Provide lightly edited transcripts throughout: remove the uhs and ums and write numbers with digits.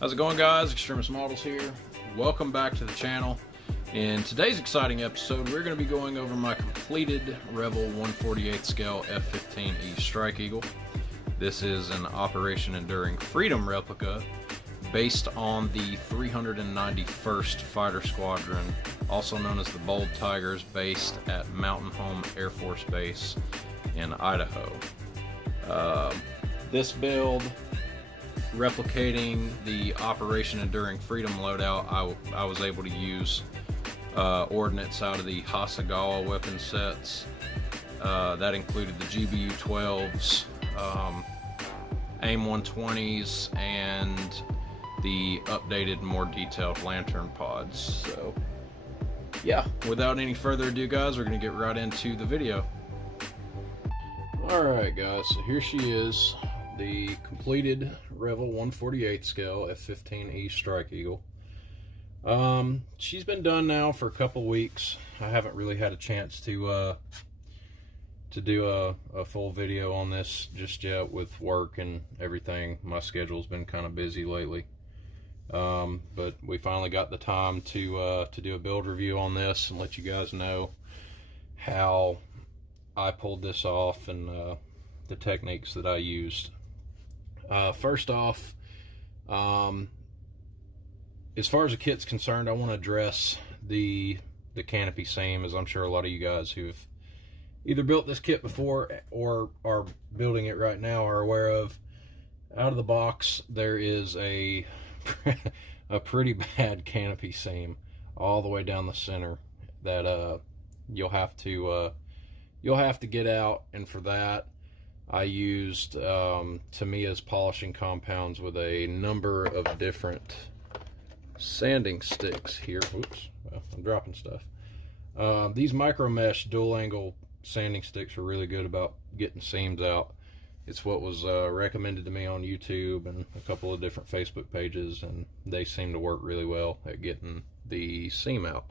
How's it going, guys? Extremist Models here. Welcome back to the channel. In today's exciting episode, we're going to be going over my completed Revell 1/48 scale F-15E Strike Eagle. This is an Operation Enduring Freedom replica based on the 391st Fighter Squadron, also known as the Bold Tigers, based at Mountain Home Air Force Base in Idaho. This build, replicating the Operation Enduring Freedom loadout, I was able to use Ordnance out of the Hasegawa weapon sets. That included the GBU-12s, AIM-120s, and the updated, more detailed lantern pods. So yeah, without any further ado, guys, we're going to get right into the video. Alright guys, so here she is, the completed Revell 1/48 scale F-15E Strike Eagle. She's been done now for a couple weeks. I haven't really had a chance to do a full video on this just yet with work and everything. My schedule's been kind of busy lately. But we finally got the time to do a build review on this and let you guys know how I pulled this off and the techniques that I used. First off, as far as the kit's concerned, I want to address the canopy seam, as I'm sure a lot of you guys who've either built this kit before or are building it right now are aware of. Out of the box, there is a pretty bad canopy seam all the way down the center that you'll have to get out, and for that I used Tamiya's polishing compounds with a number of different sanding sticks here. Oops, well, I'm dropping stuff. These micro mesh dual angle sanding sticks are really good about getting seams out. It's what was recommended to me on YouTube and a couple of different Facebook pages, and they seem to work really well at getting the seam out.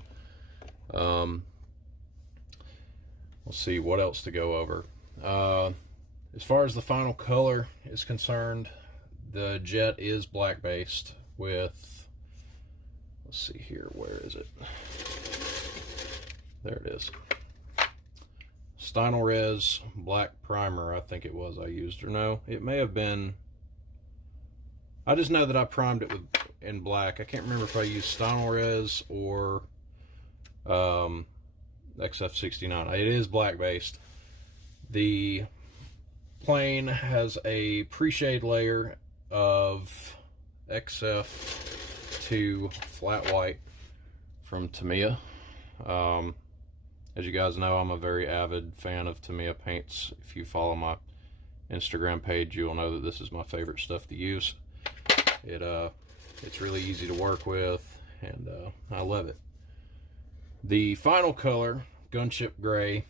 Let's see what else to go over. As far as the final color is concerned, the jet is black based with, let's see here, where is it? There it is. Stynylrez black primer, I think it was I used, or no, it may have been, I just know that I primed it in black. I can't remember if I used Stynylrez or XF69. It is black based. The plane has a pre-shade layer of XF2 flat white from Tamiya. As you guys know, I'm a very avid fan of Tamiya paints. If you follow my Instagram page, you'll know that this is my favorite stuff to use. It's really easy to work with, and I love it. The final color, gunship gray,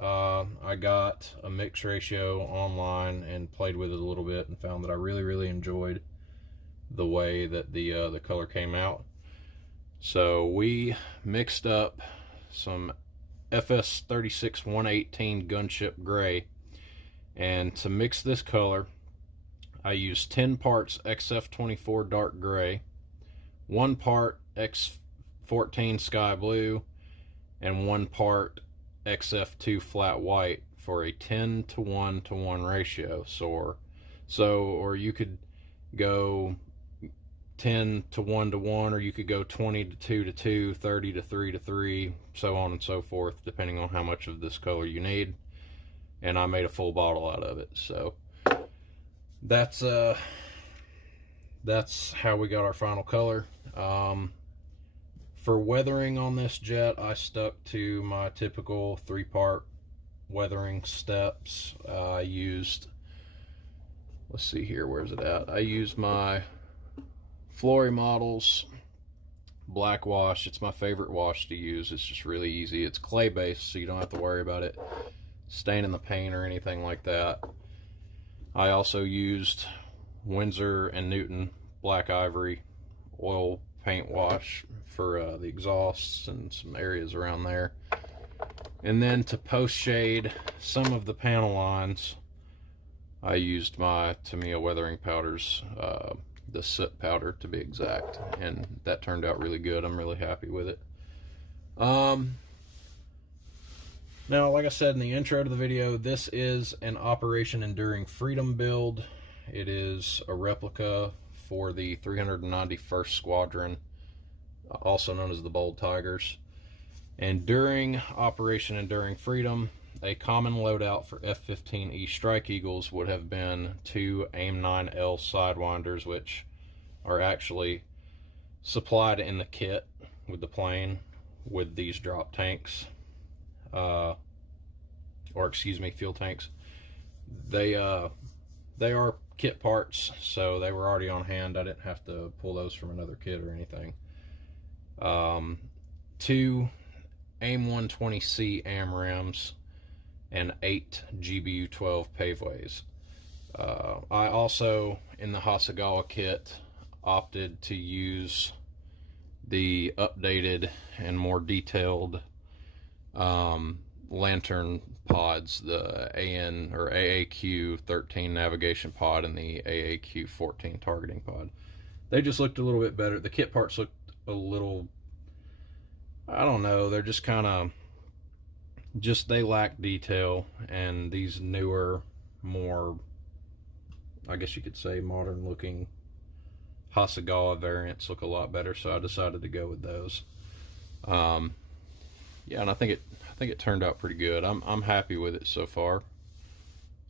I got a mix ratio online and played with it a little bit and found that I really enjoyed the way that the color came out. So we mixed up some FS36 118 gunship gray, and to mix this color I used 10 parts XF24 dark gray, 1 part X14 sky blue, and 1 part XF2 flat white for a 10:1:1 ratio. Or you could go 10:1:1, or you could go 20:2:2, 30:3:3, so on and so forth, depending on how much of this color you need. And I made a full bottle out of it. So that's how we got our final color. For weathering on this jet, I stuck to my typical 3-part weathering steps. I used, let's see here, where's it at? I used my Flory Models black wash. It's my favorite wash to use. It's just really easy. It's clay based, so you don't have to worry about it staining the paint or anything like that. I also used Winsor & Newton black ivory oil paint wash for the exhausts and some areas around there. And then to post shade some of the panel lines, I used my Tamiya Weathering Powders the soot powder to be exact, and that turned out really good. I'm really happy with it. Now, like I said in the intro to the video, this is an Operation Enduring Freedom build. It is a replica for the 391st Squadron, also known as the Bold Tigers. And during Operation Enduring Freedom, a common loadout for F-15E Strike Eagles would have been 2 AIM-9L Sidewinders, which are actually supplied in the kit with the plane with these drop tanks. Or excuse me, fuel tanks. They are kit parts, so they were already on hand. I didn't have to pull those from another kit or anything. 2 AIM-120C AMRAAMs and 8 GBU-12 Paveways. I also, in the Hasegawa kit, opted to use the updated and more detailed lantern pods, the AAQ-14 navigation pod and the AAQ-14 targeting pod. They just looked a little bit better. The kit parts looked a little, I don't know, they're just kind of, they lack detail, and these newer, more, I guess you could say, modern looking Hasegawa variants look a lot better, so I decided to go with those. Yeah, and I think it turned out pretty good. I'm happy with it so far.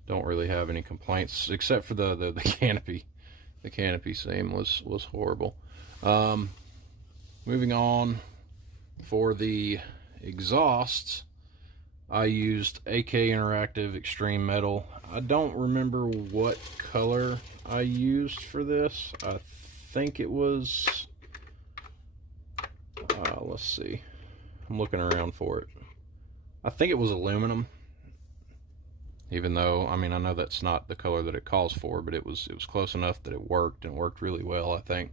Don't really have any complaints, except for the canopy. The canopy seam was horrible. Moving on, for the exhausts, I used AK Interactive Extreme Metal. I don't remember what color I used for this. I think it was, let's see. I'm looking around for it. I think it was aluminum. Even though, I mean, I know that's not the color that it calls for, but it was close enough that it worked, and worked really well, I think.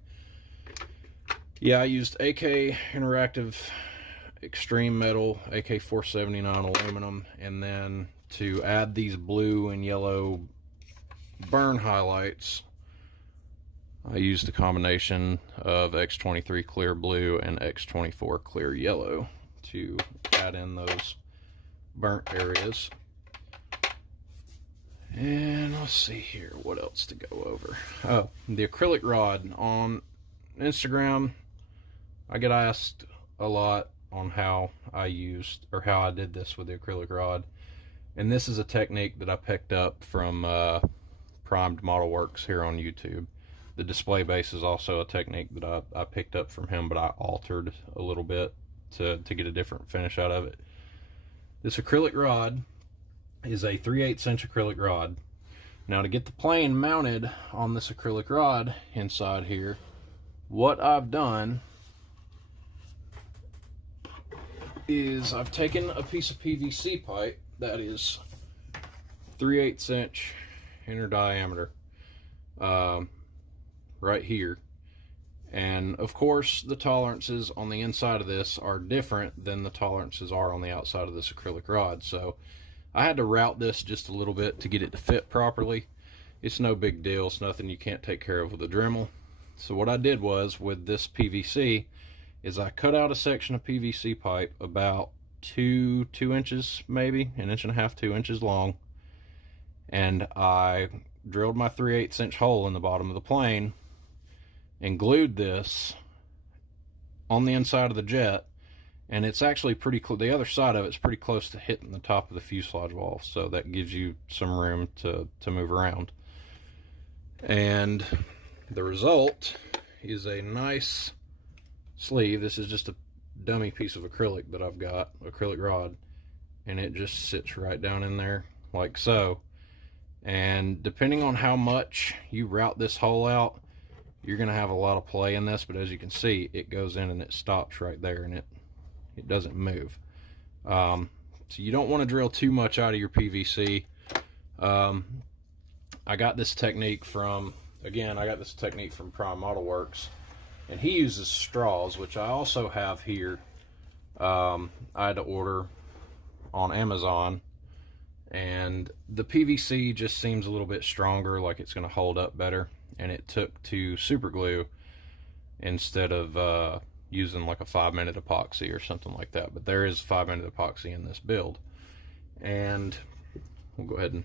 Yeah, I used AK Interactive Extreme Metal, AK-479 aluminum, and then to add these blue and yellow burn highlights, I used a combination of X23 clear blue and X24 clear yellow to add in those burnt areas. And let's see here, what else to go over. Oh, the acrylic rod. On Instagram, I get asked a lot on how I used, or how I did this with the acrylic rod. And this is a technique that I picked up from Primed Model Works here on YouTube. The display base is also a technique that I picked up from him, but I altered a little bit to get a different finish out of it. This acrylic rod is a 3/8 inch acrylic rod. Now, to get the plane mounted on this acrylic rod inside here, what I've done is I've taken a piece of PVC pipe that is 3/8 inch inner diameter, right here. And of course, the tolerances on the inside of this are different than the tolerances are on the outside of this acrylic rod. So I had to route this just a little bit to get it to fit properly. It's no big deal. It's nothing you can't take care of with a Dremel. So what I did was, with this PVC, is I cut out a section of PVC pipe about two inches, maybe, 1.5 inches, 2 inches long. And I drilled my 3/8 inch hole in the bottom of the plane and glued this on the inside of the jet, and it's actually pretty close. The other side of it's pretty close to hitting the top of the fuselage wall, so that gives you some room to move around. And the result is a nice sleeve. This is just a dummy piece of acrylic that I've got, acrylic rod, and it just sits right down in there like so. And depending on how much you route this hole out, you're going to have a lot of play in this, but as you can see, it goes in and it stops right there, and it doesn't move. So you don't want to drill too much out of your PVC. I got this technique from, again, I got this technique from Prime Model Works, and he uses straws, which I also have here. I had to order on Amazon, and the PVC just seems a little bit stronger, like it's going to hold up better. and it took to super glue instead of using like a 5-minute epoxy or something like that. But there is 5-minute epoxy in this build. And we'll go ahead and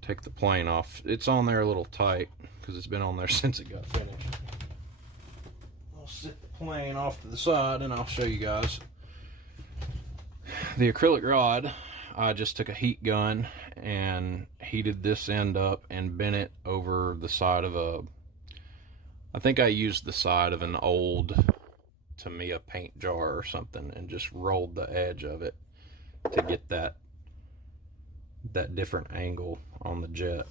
take the plane off. It's on there a little tight because it's been on there since it got finished. I'll sit the plane off to the side and I'll show you guys. The acrylic rod, I just took a heat gun and heated this end up and bent it over the side of I think I used the side of an old Tamiya paint jar or something, and just rolled the edge of it to get that different angle on the jet.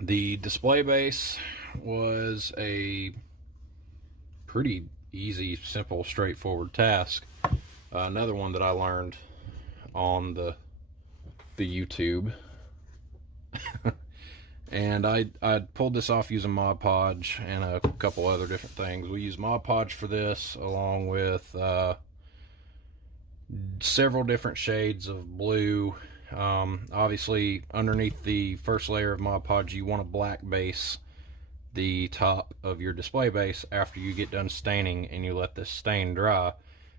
The display base was a pretty easy, simple, straightforward task. Another one that I learned on the YouTube. And I pulled this off using Mod Podge and a couple other different things. We use Mod Podge for this, along with several different shades of blue. Obviously, underneath the first layer of Mod Podge, you want a black base the top of your display base after you get done staining and you let this stain dry.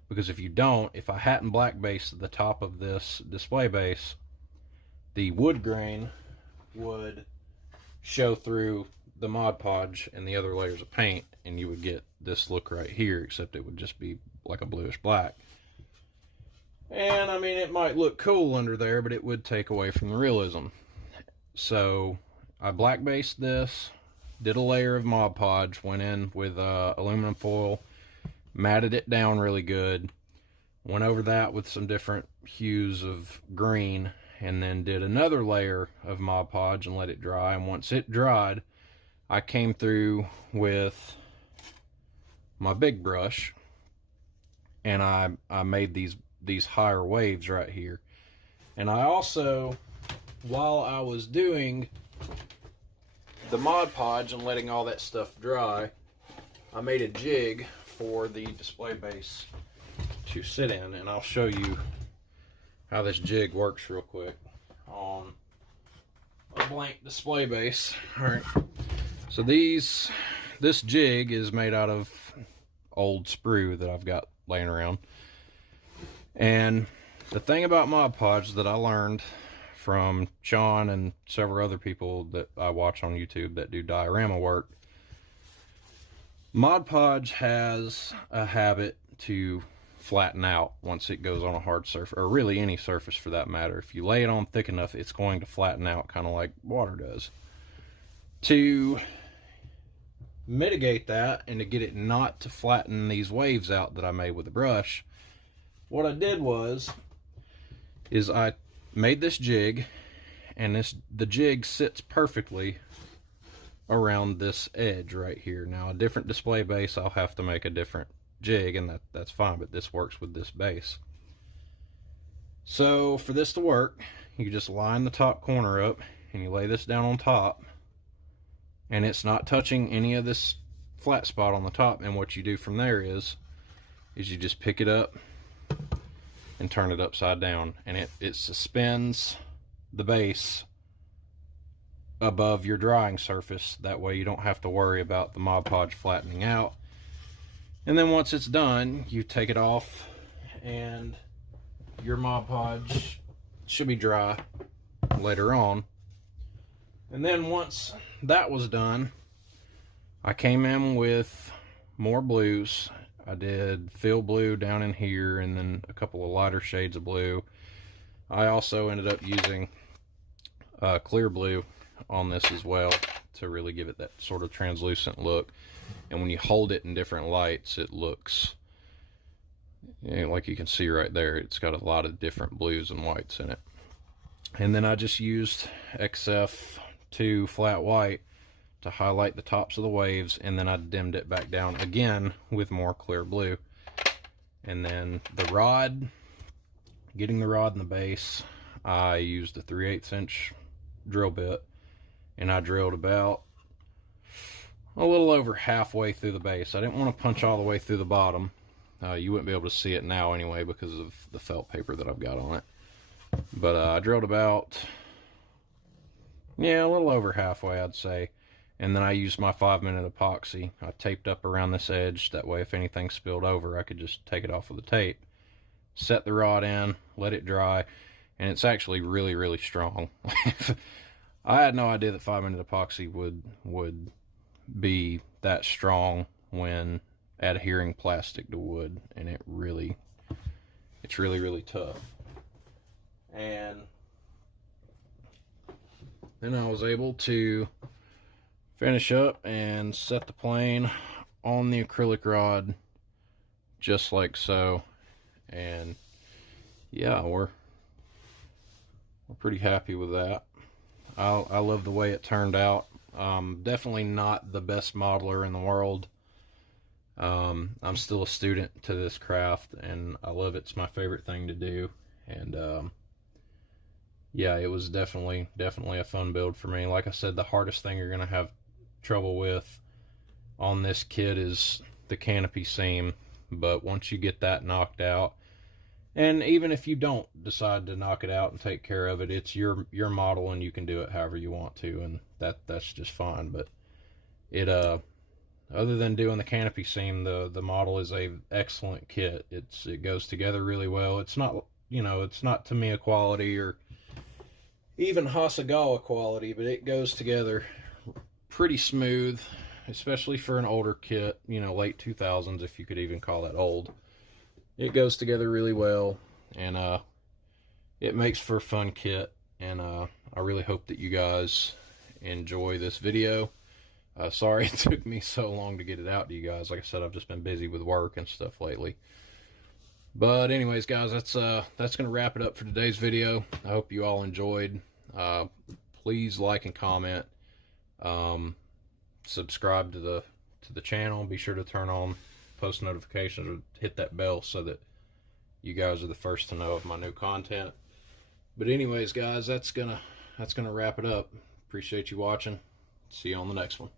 Because if you don't, if I hadn't black based the top of this display base, the wood grain would show through the Mod Podge and the other layers of paint, and you would get this look right here, except it would just be like a bluish black. And I mean, it might look cool under there, but it would take away from the realism. So I black based this, did a layer of Mod Podge, went in with aluminum foil, matted it down really good, went over that with some different hues of green, and then did another layer of Mod Podge and let it dry. And once it dried, I came through with my big brush and I made these higher waves right here. And I also, while I was doing the Mod Podge and letting all that stuff dry, I made a jig for the display base to sit in, and I'll show you how this jig works real quick on a blank display base. All right, so this jig is made out of old sprue that I've got laying around. And the thing about Mod Podge that I learned from Sean and several other people that I watch on YouTube that do diorama work, Mod Podge has a habit to flatten out once it goes on a hard surface, or really any surface for that matter. If you lay it on thick enough, it's going to flatten out, kind of like water does. To mitigate that and to get it not to flatten these waves out that I made with the brush, what I did is I made this jig, and the jig sits perfectly around this edge right here. Now, a different display base, I'll have to make a different jig, and that's fine, but this works with this base. So for this to work, you just line the top corner up and you lay this down on top, and it's not touching any of this flat spot on the top. And what you do from there is you just pick it up and turn it upside down, and it suspends the base above your drying surface. That way you don't have to worry about the Mod Podge flattening out. And then once it's done, you take it off, and your Mod Podge should be dry later on. And then once that was done, I came in with more blues. I did fill blue down in here, and then a couple of lighter shades of blue. I also ended up using clear blue on this as well to really give it that sort of translucent look. And when you hold it in different lights, it looks, you know, like you can see right there, it's got a lot of different blues and whites in it. And then I just used XF2 flat white to highlight the tops of the waves, and then I dimmed it back down again with more clear blue. And then the rod, getting the rod in the base, I used a 3/8 inch drill bit, and I drilled about a little over halfway through the base. I didn't want to punch all the way through the bottom. You wouldn't be able to see it now anyway because of the felt paper that I've got on it. But I drilled about, yeah, a little over halfway, I'd say. And then I used my 5-minute epoxy. I taped up around this edge, that way if anything spilled over I could just take it off with the tape. Set the rod in, let it dry, and it's actually really, really strong. I had no idea that 5-minute epoxy would be that strong when adhering plastic to wood, and it's really, really tough. And then I was able to finish up and set the plane on the acrylic rod just like so. And yeah, we're pretty happy with that. I love the way it turned out. Definitely not the best modeler in the world. I'm still a student to this craft, and I love it. It's my favorite thing to do. And yeah, it was definitely a fun build for me. Like I said, the hardest thing you're gonna have trouble with on this kit is the canopy seam, but once you get that knocked out, and even if you don't decide to knock it out and take care of it, it's your model and you can do it however you want to, and that's just fine. But it other than doing the canopy seam, the model is a excellent kit. It goes together really well. It's not, you know, it's not Tamiya quality or even Hasegawa quality, but it goes together pretty smooth, especially for an older kit, you know, late 2000s, if you could even call that old. It goes together really well, and it makes for a fun kit, and I really hope that you guys enjoy this video. Sorry it took me so long to get it out to you guys. Like I said, I've just been busy with work and stuff lately. But anyways, guys, that's gonna wrap it up for today's video. I hope you all enjoyed. Please like and comment. Subscribe to the channel. Be sure to turn on post notifications or hit that bell so that you guys are the first to know of my new content. But anyways, guys, that's gonna wrap it up. Appreciate you watching. See you on the next one.